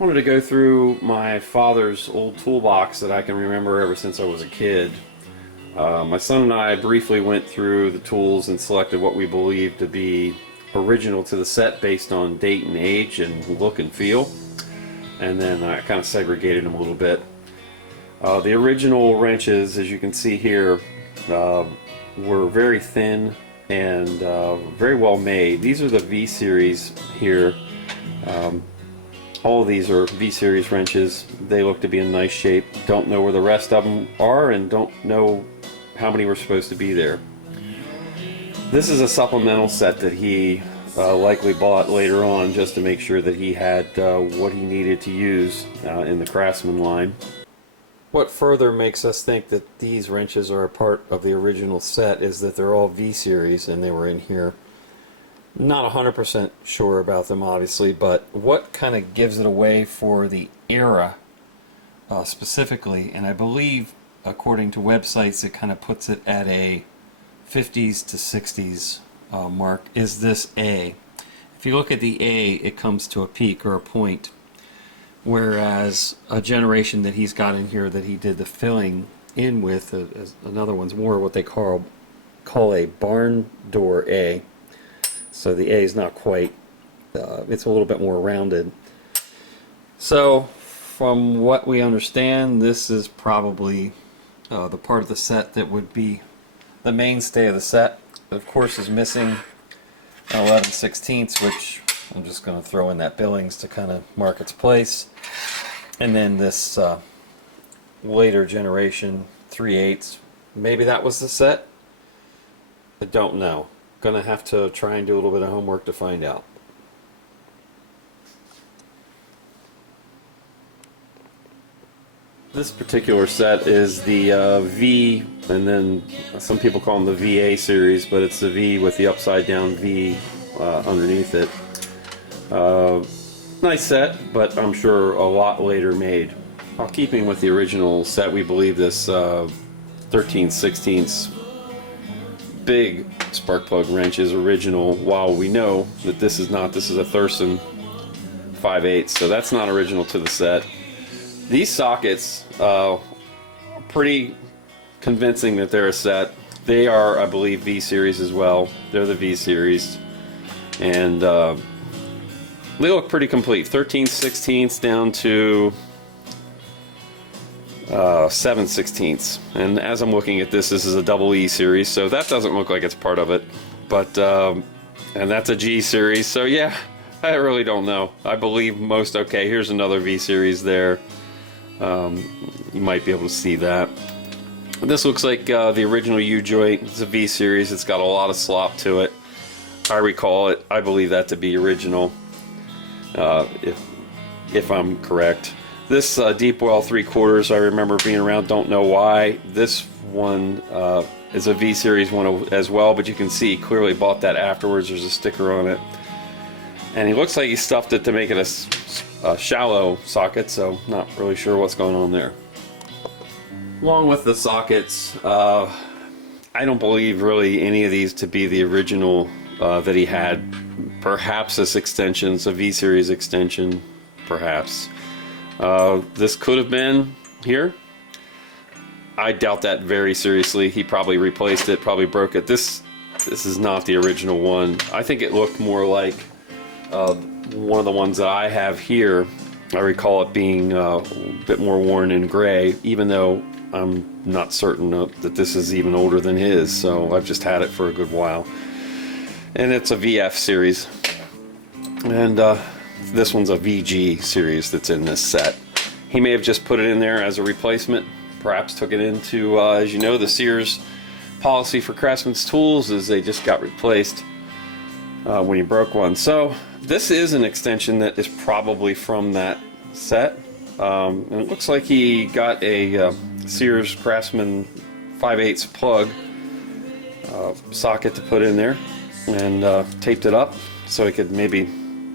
Wanted to go through my father's old toolbox that I can remember ever since I was a kid. My son and I briefly went through the tools and selected what we believed to be original to the set based on date and age and look and feel, and then I kind of segregated them a little bit. The original wrenches, as you can see here, were very thin and very well made. These are the V series here. All of these are V series wrenches. They look to be in nice shape. Don't know where the rest of them are and don't know how many were supposed to be there. This is a supplemental set that he likely bought later on just to make sure that he had what he needed to use in the Craftsman line. What further makes us think that these wrenches are a part of the original set is that they're all V series and they were in here. Not 100% sure about them, obviously, but what kind of gives it away for the era specifically, and I believe according to websites it kind of puts it at a 50s to 60s mark, is this A. If you look at the A, it comes to a peak or a point, whereas a generation that he's got in here that he did the filling in with, another one's more what they call a barn door A. So the A is not quite, it's a little bit more rounded. So from what we understand, this is probably the part of the set that would be the mainstay of the set. It of course is missing 11/16, which I'm just going to throw in that Billings to kind of mark its place. And then this later generation 3/8, maybe that was the set? I don't know. Gonna have to try and do a little bit of homework to find out. This particular set is the V, and then some people call them the VA series, but it's the V with the upside down V underneath it. Nice set, but I'm sure a lot later made. While keeping with the original set, we believe this 13/16 big spark plug wrench is original, while we know that this is not. This is a Thurston 5/8, so that's not original to the set. These sockets are pretty convincing that they're a set. They are, I believe, V series as well. They're the V series, and they look pretty complete. 13/16 down to 7/16, and as I'm looking at this is a double E series, so that doesn't look like it's part of it, but and that's a G series, so yeah, I really don't know. I believe most. Okay, here's another V series there. You might be able to see that. This looks like the original U-joint. It's a V series. It's got a lot of slop to it. I recall it. I believe that to be original, if I'm correct. This deep well 3/4, I remember being around, don't know why. This one is a V series one as well, but you can see he clearly bought that afterwards. There's a sticker on it. And he looks like he stuffed it to make it a shallow socket, so not really sure what's going on there. Along with the sockets, I don't believe really any of these to be the original that he had. Perhaps this extension's a V series extension, perhaps. This could have been here. I doubt that very seriously. He probably replaced it, probably broke it. This is not the original one. I think it looked more like one of the ones that I have here. I recall it being a bit more worn and gray, even though I'm not certain that this is even older than his, so I've just had it for a good while. And it's a VF series. And this one's a VG series that's in this set. He may have just put it in there as a replacement, perhaps took it into, as you know, the Sears policy for Craftsman's tools is they just got replaced when he broke one. So this is an extension that is probably from that set. And it looks like he got a Sears Craftsman 5/8 plug socket to put in there and taped it up so he could maybe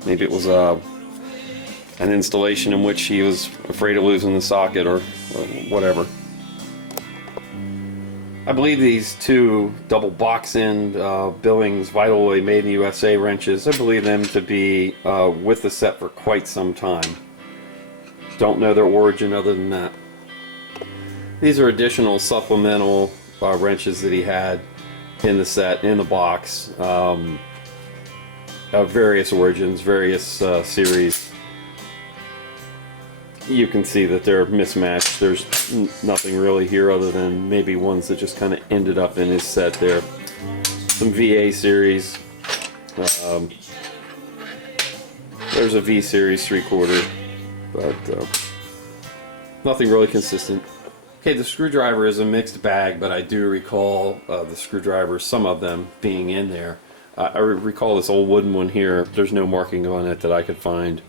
it was an installation in which he was afraid of losing the socket or whatever. I believe these two double box end Billings Vitaloy made in the USA wrenches, I believe them to be with the set for quite some time. Don't know their origin other than that. These are additional supplemental wrenches that he had in the set, in the box, of various origins, various series. You can see that they're mismatched. There's nothing really here other than maybe ones that just kind of ended up in his set there. Some VA series. There's a V series 3/4, but nothing really consistent. Okay, the screwdriver is a mixed bag, but I do recall the screwdrivers, some of them being in there. I recall this old wooden one here. There's no marking on it that I could find.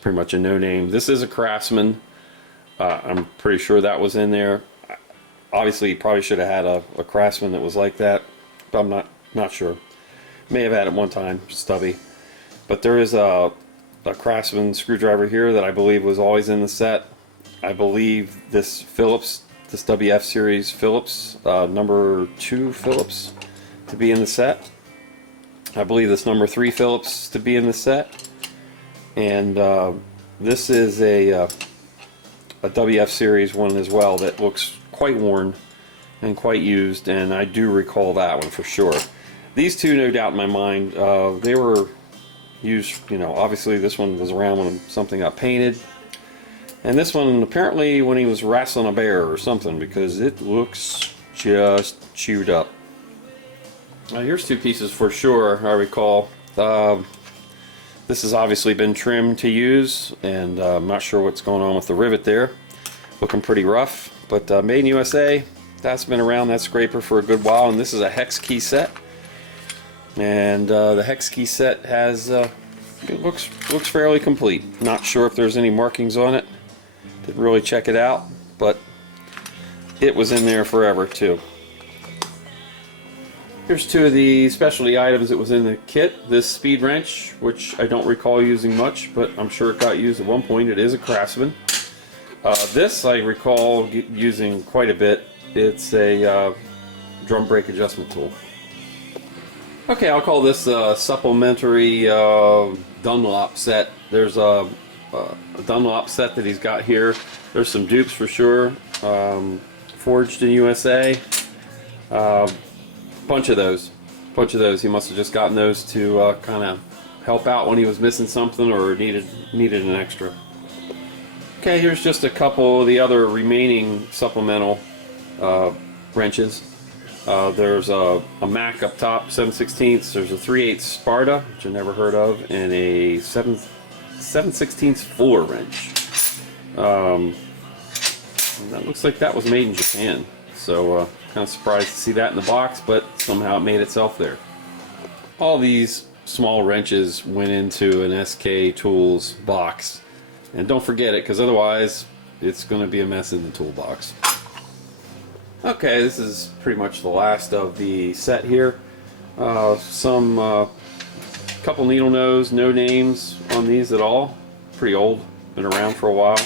Pretty much a no name. This is a Craftsman. I'm pretty sure that was in there. Obviously, you probably should have had a Craftsman that was like that, but I'm not sure. May have had it one time, stubby. But there is a Craftsman screwdriver here that I believe was always in the set. I believe this Phillips, this WF series Phillips, number 2 Phillips, to be in the set. I believe this number 3 Phillips to be in the set. And this is a WF series one as well that looks quite worn and quite used, and I do recall that one for sure. These two, no doubt in my mind, they were used, you know, obviously this one was around when something got painted, and this one apparently when he was wrestling a bear or something, because it looks just chewed up. Here's two pieces for sure, I recall. This has obviously been trimmed to use, and I'm not sure what's going on with the rivet there. Looking pretty rough, but made in USA. That's been around, that scraper, for a good while, and this is a Hex Key Set. And the Hex Key Set has, it looks fairly complete. Not sure if there's any markings on it. Didn't really check it out, but it was in there forever too. Here's two of the specialty items that was in the kit. This speed wrench, which I don't recall using much, but I'm sure it got used at one point. It is a Craftsman. This I recall using quite a bit. It's a drum brake adjustment tool. Okay, I'll call this a supplementary Dunlop set. There's a Dunlop set that he's got here. There's some dupes for sure. Forged in USA. Bunch of those. He must have just gotten those to kind of help out when he was missing something or needed an extra. Okay, here's just a couple of the other remaining supplemental wrenches. There's a Mac up top, 7/16. There's a 3/8 Sparta, which I never heard of, and a 7/16 Fuller wrench. That looks like that was made in Japan. So kind of surprised to see that in the box, but somehow it made itself there. All these small wrenches went into an SK Tools box. And don't forget it, because otherwise it's going to be a mess in the toolbox. Okay, this is pretty much the last of the set here. Couple needle nose, no names on these at all. Pretty old, been around for a while.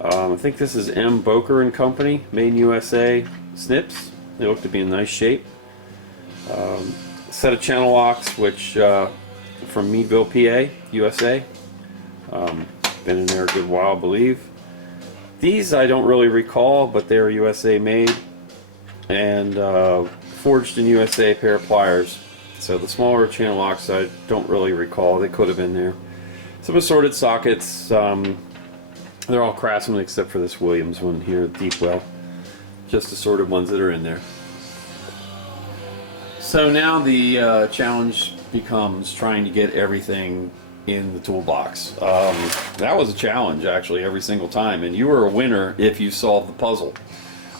I think this is M. Boker and Company, made in USA snips. They look to be in nice shape. Set of channel locks, which from Meadville, PA, USA. Been in there a good while, I believe. These I don't really recall, but they're USA made, and forged in USA pair of pliers. So the smaller channel locks I don't really recall. They could have been there. Some assorted sockets. They're all Craftsman except for this Williams one here at Deepwell. Just assorted ones that are in there. So now the challenge becomes trying to get everything in the toolbox. That was a challenge actually every single time, and you were a winner if you solved the puzzle.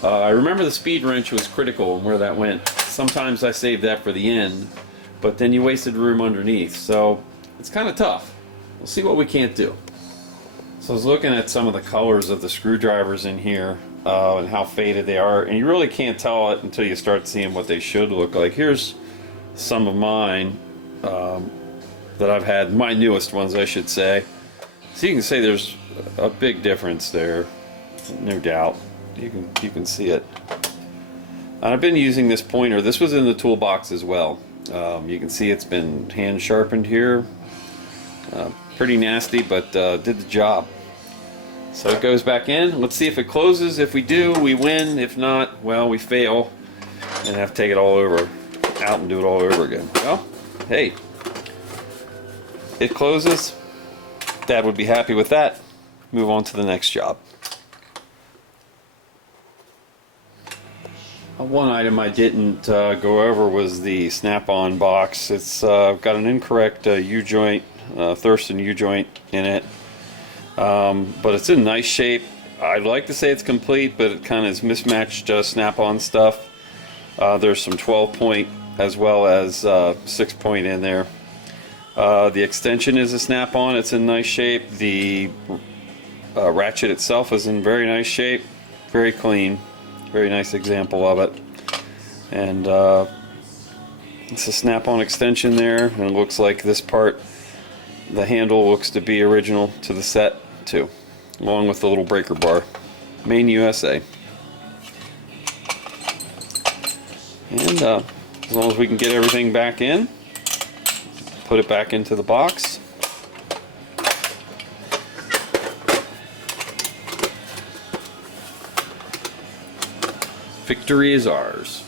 I remember the speed wrench was critical and where that went. Sometimes I saved that for the end, but then you wasted room underneath, so it's kind of tough. We'll see what we can't do. So I was looking at some of the colors of the screwdrivers in here and how faded they are, and you really can't tell it until you start seeing what they should look like. Here's some of mine that I've had, my newest ones I should say. So you can say there's a big difference there, no doubt. You can see it. And I've been using this pointer. This was in the toolbox as well. You can see it's been hand sharpened here. Pretty nasty, but did the job. So it goes back in. Let's see if it closes. If we do, we win. If not, well, we fail and have to take it all over out and do it all over again. Well, hey, it closes. Dad would be happy with that. Move on to the next job. One item I didn't go over was the snap-on box. It's got an incorrect U-joint, Thurston U-joint in it, but it's in nice shape. I'd like to say it's complete, but it kind of is mismatched snap-on stuff. There's some 12-point as well as 6-point in there. The extension is a snap-on. It's in nice shape. The ratchet itself is in very nice shape, very clean. Very nice example of it. And it's a snap-on extension there, and it looks like this part, the handle looks to be original to the set too, along with the little breaker bar. Made in USA. And as long as we can get everything back in, put it back into the box. Victory is ours.